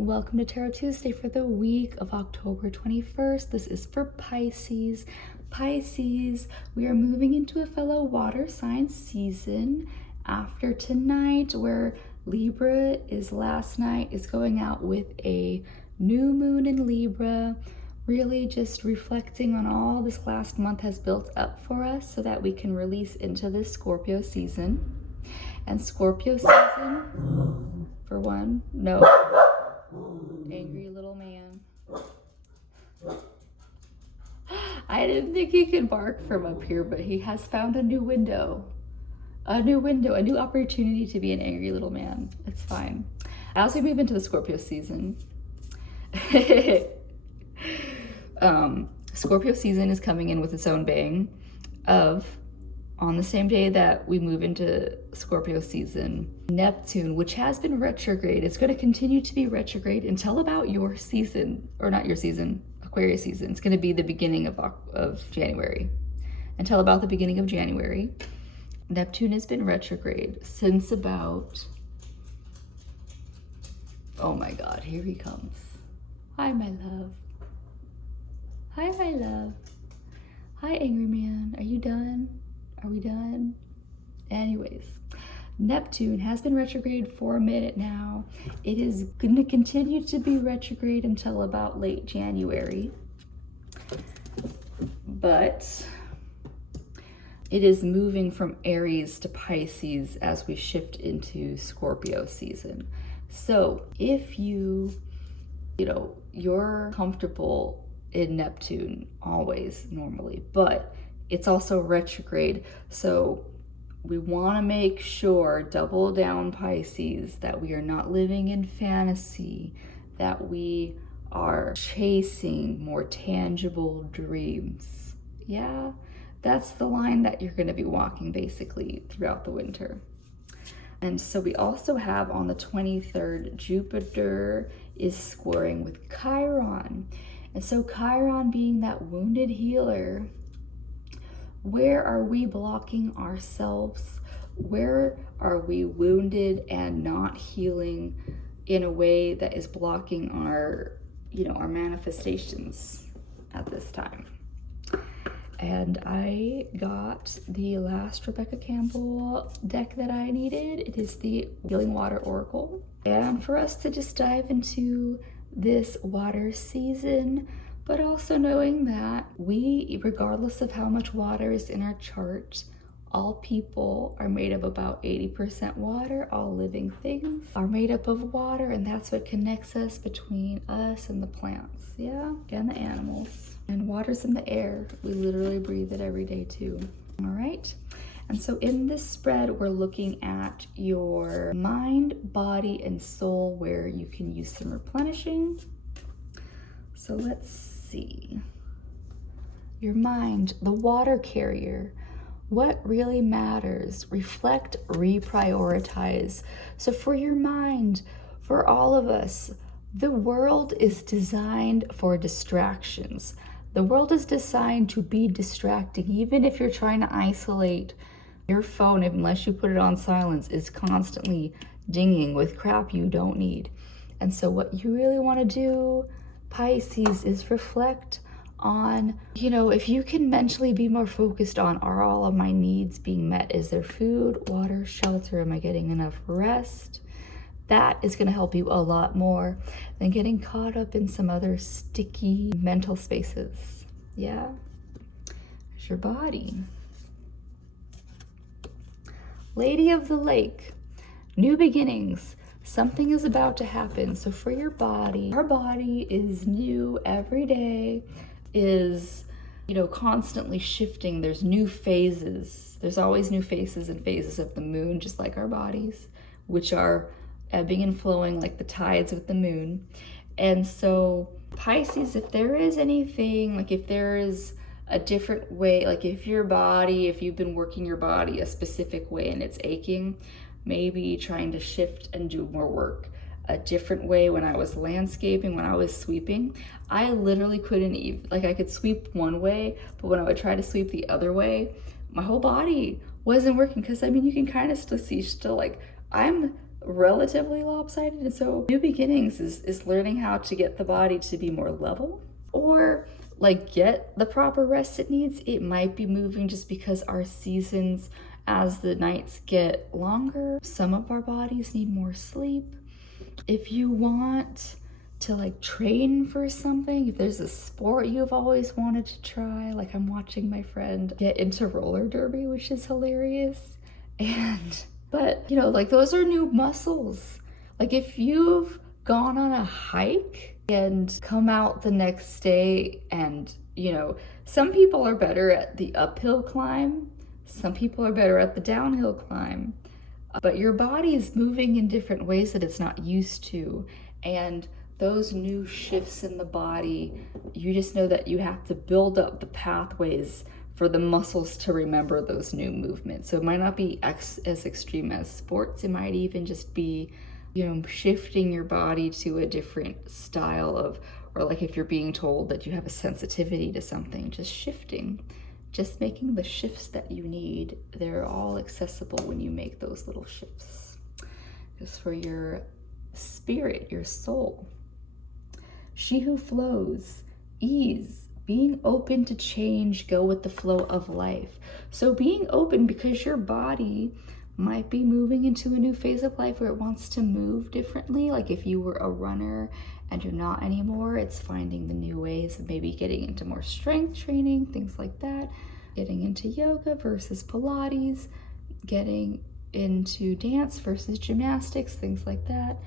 Welcome to Tarot Tuesday for the week of October 21st. This is for Pisces. Pisces, we are moving into a fellow water sign season after tonight, where Libra is last night, is going out with a new moon in Libra, really just reflecting on all this last month has built up for us so that we can release into this Scorpio season. And Scorpio season, for one, no. Angry little man. I didn't think he could bark from up here, but he has found a new window. A new opportunity to be an angry little man. It's fine. As we move into the Scorpio season, Scorpio season is coming in with its own bang on the same day that we move into Scorpio season, Neptune, which has been retrograde, it's going to continue to be retrograde until about your season, or not your season, Aquarius season. It's going to be the beginning of January. Until about the beginning of January, Neptune has been retrograde since about, oh my God, here he comes. Hi, my love. Hi, my love. Hi, angry man. Are you done? Are we done? Anyways, Neptune has been retrograde for a minute now. It is going to continue to be retrograde until about late January. But it is moving from Aries to Pisces as we shift into Scorpio season. So if you're comfortable in Neptune always normally, but it's also retrograde. So we want to make sure, double down Pisces, that we are not living in fantasy, that we are chasing more tangible dreams. Yeah, that's the line that you're going to be walking basically throughout the winter. And so we also have on the 23rd, Jupiter is squaring with Chiron. And so Chiron being that wounded healer, where are we blocking ourselves? Where are we wounded and not healing in a way that is blocking our manifestations at this time? And I got the last Rebecca Campbell deck that I needed. It is the Healing Water Oracle. And for us to just dive into this water season, but also knowing that we, regardless of how much water is in our chart, all people are made of about 80% water. All living things are made up of water, and that's what connects us between us and the plants, yeah, and the animals. And water's in the air. We literally breathe it every day too. All right. And so in this spread, we're looking at your mind, body, and soul, where you can use some replenishing. So let's see. Your mind, the water carrier. What really matters? Reflect, reprioritize. So for your mind, for all of us, the world is designed for distractions. The world is designed to be distracting. Even if you're trying to isolate, your phone, unless you put it on silence, is constantly dinging with crap you don't need. And so what you really want to do, Pisces, is reflect on, if you can mentally be more focused on, are all of my needs being met? Is there food, water, shelter? Am I getting enough rest? That is going to help you a lot more than getting caught up in some other sticky mental spaces. Yeah. There's your body. Lady of the Lake, new beginnings. Something is about to happen. So for your body, our body is new every day, is, constantly shifting. There's new phases. There's always new phases and phases of the moon, just like our bodies, which are ebbing and flowing like the tides with the moon. And so Pisces, if there is anything, like if there is a different way, like if you've been working your body a specific way and it's aching, maybe trying to shift and do more work a different way. When I was landscaping, when I was sweeping, I literally couldn't even, I could sweep one way, but when I would try to sweep the other way, my whole body wasn't working. Because you can kind of still see, I'm relatively lopsided. And so new beginnings is learning how to get the body to be more level, or like get the proper rest it needs. It might be moving just because our seasons, as the nights get longer, some of our bodies need more sleep. If you want to like train for something, if there's a sport you've always wanted to try, like I'm watching my friend get into roller derby, which is hilarious. But you know, like those are new muscles. Like if you've gone on a hike and come out the next day, and you know, some people are better at the uphill climb, some people are better at the downhill climb, but your body is moving in different ways that it's not used to. And those new shifts in the body, you just know that you have to build up the pathways for the muscles to remember those new movements. So it might not be as extreme as sports. It might even just be, you know, shifting your body to a different style of, or like if you're being told that you have a sensitivity to something, just shifting, just making the shifts that you need. They're all accessible when you make those little shifts. Just for your spirit, your soul. She who flows, ease, being open to change, go with the flow of life. So being open because your body might be moving into a new phase of life where it wants to move differently. Like if you were a runner and you're not anymore, it's finding the new ways of maybe getting into more strength training, things like that, getting into yoga versus Pilates, getting into dance versus gymnastics, things like that.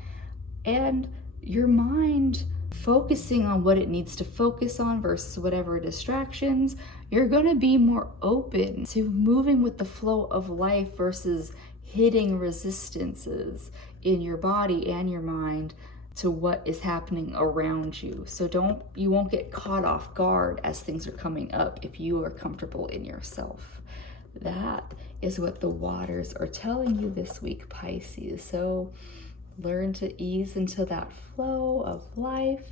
And your mind focusing on what it needs to focus on versus whatever distractions, you're going to be more open to moving with the flow of life versus hitting resistances in your body and your mind to what is happening around you. So you won't get caught off guard as things are coming up if you are comfortable in yourself. That is what the waters are telling you this week, Pisces. So learn to ease into that flow of life.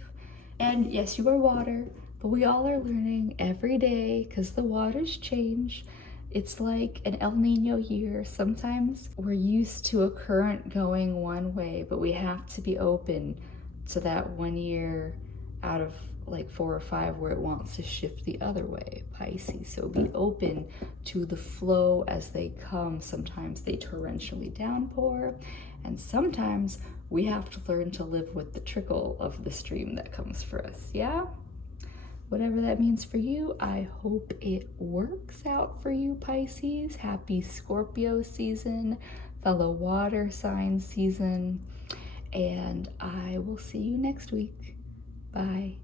And yes, you are water, but we all are learning every day because the waters change. It's like an El Nino year. Sometimes we're used to a current going one way, but we have to be open to that 1 year out of like 4 or 5 where it wants to shift the other way, Pisces. So be open to the flow as they come. Sometimes they torrentially downpour, and sometimes we have to learn to live with the trickle of the stream that comes for us, yeah? Whatever that means for you, I hope it works out for you, Pisces. Happy Scorpio season, fellow water sign season, and I will see you next week. Bye.